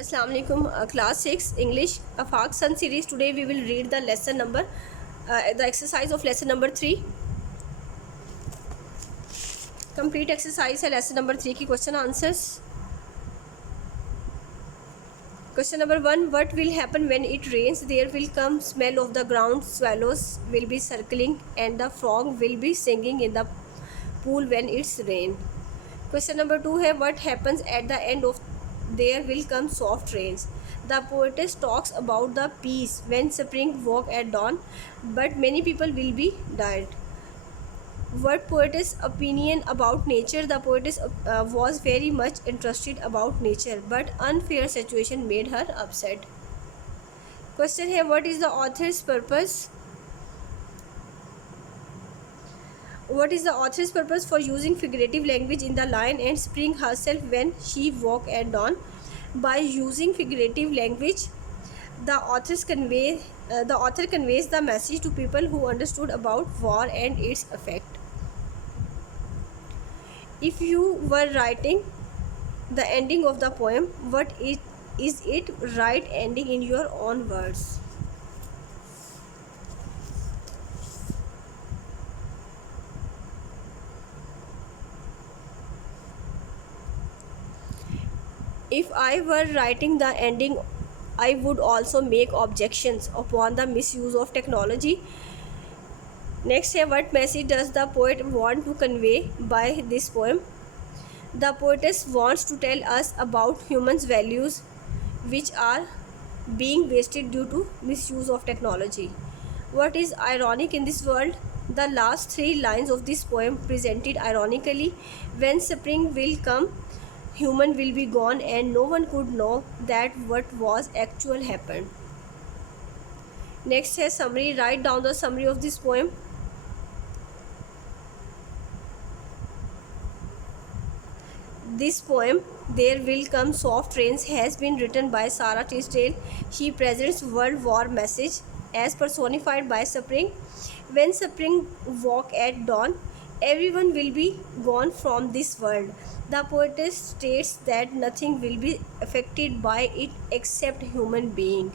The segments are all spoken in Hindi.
Assalamu alaikum, class 6 English Afaq Sun series. Today we will read the lesson number the exercise of lesson number 3. Complete exercise है lesson number 3 की question answers. Question number 1, what will happen when it rains? There will come smell of the ground, swallows will be circling and the frog will be singing in the pool when it's rain. Question number 2 है what happens at the end of there will come soft rains. The poetess talks about the peace when spring walk at dawn, but many people will be died. What poetess opinion about nature? The poetess was very much interested about nature, but unfair situation made her upset. Question है what is the author's purpose? What is the author's purpose for using figurative language in the line and spring herself when she walk at dawn? By using figurative language, the author conveys the message to people who understood about war and its effect. If you were writing the ending of the poem, what is it? Write ending in your own words. If I were writing the ending, I would also make objections upon the misuse of technology. Next है what message does the poet want to convey by this poem? The poetess wants to tell us about humans' values which are being wasted due to misuse of technology. What is ironic in this world? The last 3 lines of this poem presented ironically. When spring will come, human will be gone and no one could know that what was actual happened. Next है summary. Write down the summary of this poem. This poem, There Will Come Soft Rains, has been written by Sarah Tisdale. She presents World War message as personified by spring. When spring walk at dawn, everyone will be gone from this world. The poetess states that nothing will be affected by it except human being.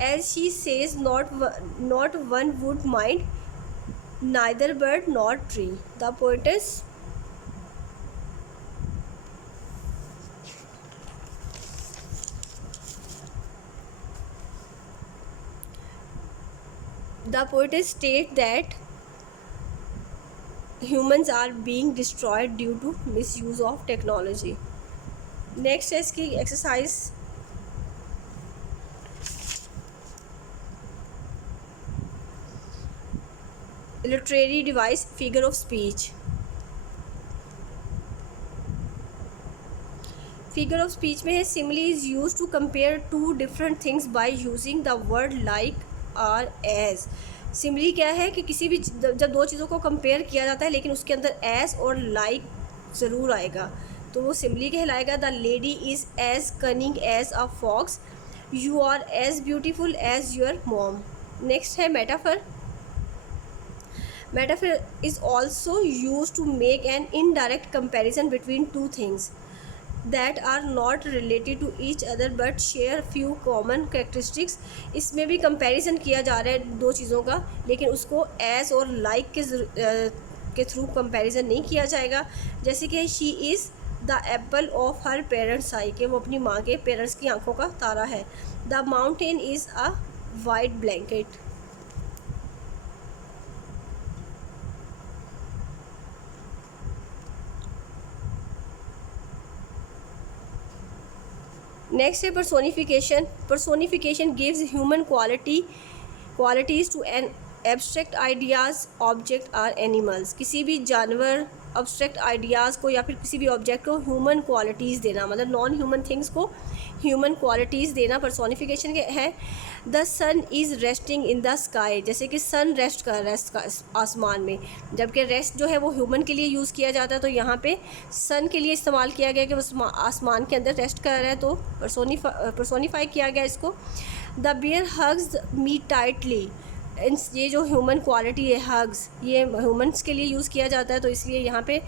As she says, not one would mind, neither bird nor tree. The poetess states that humans are being destroyed due to misuse of technology. Next है इसकी exercise. Literary device, figure of speech. Figure of speech में है simile is used to compare two different things by using the word like or as. Simile क्या है कि किसी भी जब 2 चीज़ों को कंपेयर किया जाता है लेकिन उसके अंदर एज और लाइक ज़रूर आएगा तो वो सिमिली कहलाएगा. The lady is as cunning as a fox. You are as beautiful as your mom. Next है metaphor. Metaphor is also used to make an indirect comparison between two things that are not related to each other but share few common characteristics. इसमें भी comparison किया जा रहा है 2 चीज़ों का लेकिन उसको as और like के थ्रू comparison नहीं किया जाएगा. जैसे कि she is the apple of her parents' eye, कि वो अपनी माँ के पेरेंट्स की आंखों का तारा है. The mountain is a white blanket. Next है personification. Personification gives human qualities to an abstract ideas, object or animals. किसी भी जानवर abstract ideas को या फिर किसी भी object को human qualities देना, मतलब non human things को human qualities देना personification के है. The sun is resting in the sky. जैसे कि sun rest कर रहा है आसमान में, जबकि rest जो है वो human के लिए यूज़ किया जाता है तो यहाँ पे sun के लिए इस्तेमाल किया गया कि वो आसमान के अंदर रेस्ट कर रहा है तो personify किया गया इसको. The bear hugs me tightly. ये जो ह्यूमन क्वालिटी है हग्स, ये ह्यूमंस के लिए यूज़ किया जाता है तो इसलिए यहाँ पे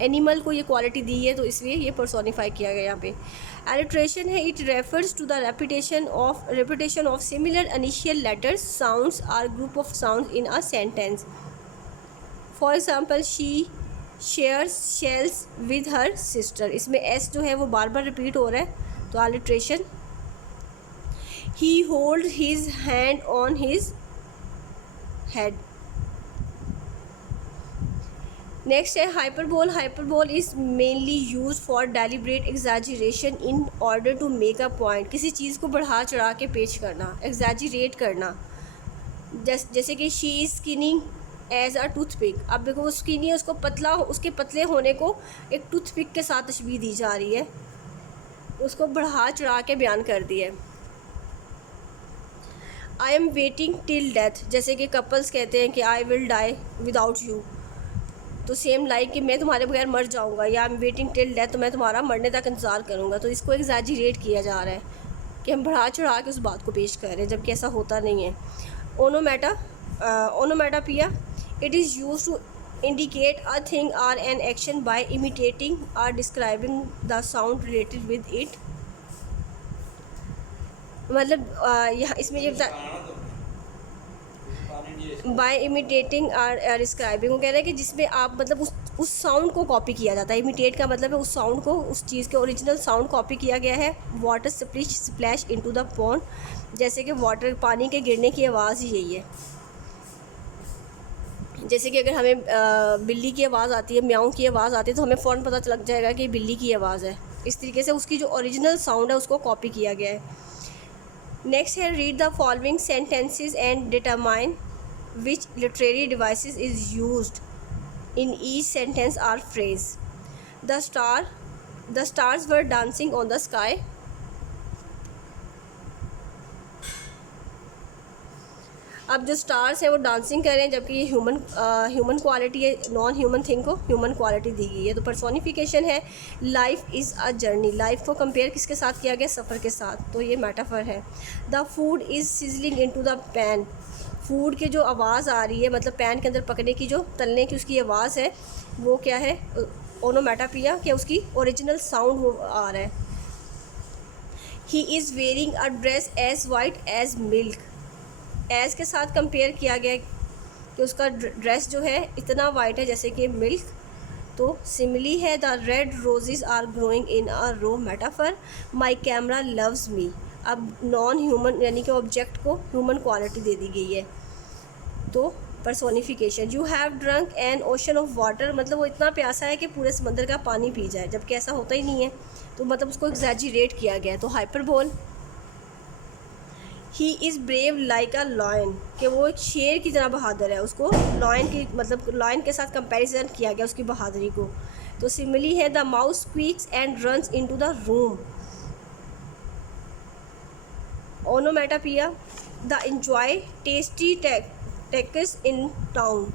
एनिमल को ये क्वालिटी दी है तो इसलिए ये पर्सोनिफाई किया गया यहाँ पे। एलिट्रेशन है, it refers to the repetition of similar initial letters sounds or group of sounds in a sentence. For example she shares shells with her sister, इसमें एस जो है वो बार बार रिपीट हो रहा है तो alliteration. He hold his hand on his head. Next है hyperbole. Hyperbole is mainly use for deliberate exaggeration in order to make a point, किसी चीज़ को बढ़ा चढ़ा के पेश करना, एग्जैजरेट करना। जैसे कि she is skinny as a toothpick, अब देखो वो स्किनी है, उसको पतला, उसके पतले होने को एक टूथपिक के साथ तशबीह दी जा रही है, उसको बढ़ा चढ़ा के बयान कर दिया है। I am waiting till death, जैसे कि कपल्स कहते हैं कि I will die without you, तो सेम लाइक कि मैं तुम्हारे बगैर मर जाऊंगा, या I am waiting till death, तो मैं तुम्हारा मरने तक इंतज़ार करूंगा। तो इसको एग्जैजरेट किया जा रहा है कि हम बढ़ा चढ़ा के उस बात को पेश कर रहे हैं, जबकि ऐसा होता नहीं है। Onomatopoeia, it is use to indicate a thing or an action by imitating or describing the sound related with it. मतलब यहाँ इसमें ये बाय इमिटेटिंग आर डिस्क्राइबिंग, वो कह रहे हैं कि जिसमें आप मतलब उस साउंड को कॉपी किया जाता है। इमिटेट का मतलब है उस साउंड को, उस चीज़ के ओरिजिनल साउंड कॉपी किया गया है। Water splash into the pond, जैसे कि वाटर, पानी के गिरने की आवाज़ ही यही है। जैसे कि अगर हमें बिल्ली की आवाज़ आती है, म्याऊं की आवाज़ आती है, तो हमें फ़ौरन पता लग जाएगा कि बिल्ली की आवाज़ है। इस तरीके से उसकी जो ओरिजिनल साउंड है उसको कॉपी किया गया है। नेक्स्ट है read the following sentences and determine which literary devices is used in each sentence or phrase. The stars were dancing on the sky. अब जो स्टार्स हैं वो डांसिंग कर रहे हैं, जबकि ये ह्यूमन क्वालिटी है, नॉन ह्यूमन थिंग को ह्यूमन क्वालिटी दी गई है। तो पर्सोनिफिकेशन है, life is a journey, life को कंपेयर किसके साथ किया गया, सफ़र के साथ, तो ये मेटाफर है। The food is sizzling into the pan, food की जो आवाज़ आ रही है, मतलब पैन के अंदर पकने की, जो तलने की उसकी आवाज़ है, वो क्या है, ओनोमेटोपोइया, क्या उसकी ओरिजिनल साउंड वो आ रहा है। He is wearing a dress as white as milk, as के साथ कंपेयर किया गया कि उसका ड्रेस जो है इतना वाइट है जैसे कि मिल्क। तो सिमिली है, the red roses are growing in a row, metaphor. My camera loves me, अब नॉन ह्यूमन यानी कि ऑब्जेक्ट को ह्यूमन क्वालिटी दे दी गई है। तो personification, you have drunk N ocean of water, मतलब वो इतना प्यासा है कि पूरे समंदर का पानी पी जाए, जबकि ऐसा होता ही नहीं है, तो मतलब उसको एग्जैजरेट किया गया है। तो hyperbole. He is brave like a lion, कि वो एक शेर की तरह बहादुर है, उसको लॉयन की मतलब लॉयन के साथ कंपैरिजन किया गया उसकी बहादुरी को। तो सिमिली है, the mouse squeaks and runs into the room. Onomatopoeia, the enjoy tasty takes in town.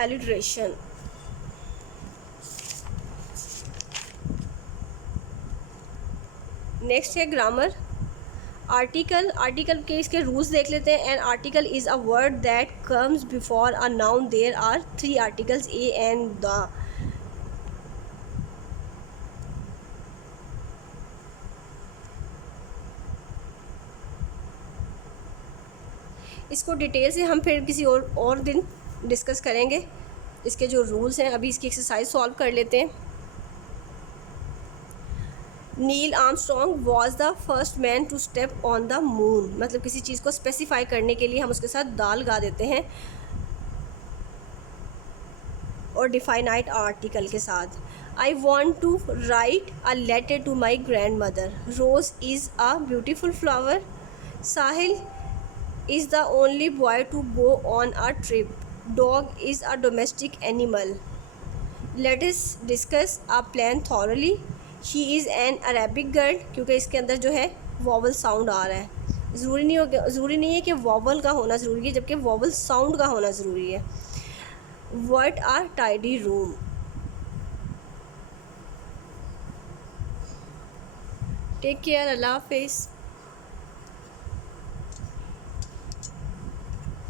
Alliteration. Next है ग्रामर। आर्टिकल के इसके रूल्स देख लेते हैं। An article is a word that comes before a noun, there are 3 articles a and the. इसको डिटेल से हम फिर किसी और दिन डिस्कस करेंगे, इसके जो रूल्स हैं। अभी इसकी एक्सरसाइज सॉल्व कर लेते हैं। Neil Armstrong was the first man to step on the moon, मतलब किसी चीज़ को स्पेसिफाई करने के लिए हम उसके साथ दाल गा देते हैं और डिफाइनाइट आर्टिकल के साथ। I want to write a letter to my grandmother, rose is a beautiful flower. Sahil is the only boy to go on a trip. Dog is a domestic animal. Let us discuss a plan thoroughly. She is an Arabic girl, क्योंकि इसके अंदर जो है वॉवल साउंड आ रहा है। ज़रूरी नहीं है कि वॉवल का होना ज़रूरी है, जबकि वॉवल साउंड का होना ज़रूरी है। What a tidy room. Take care. Allah Hafiz.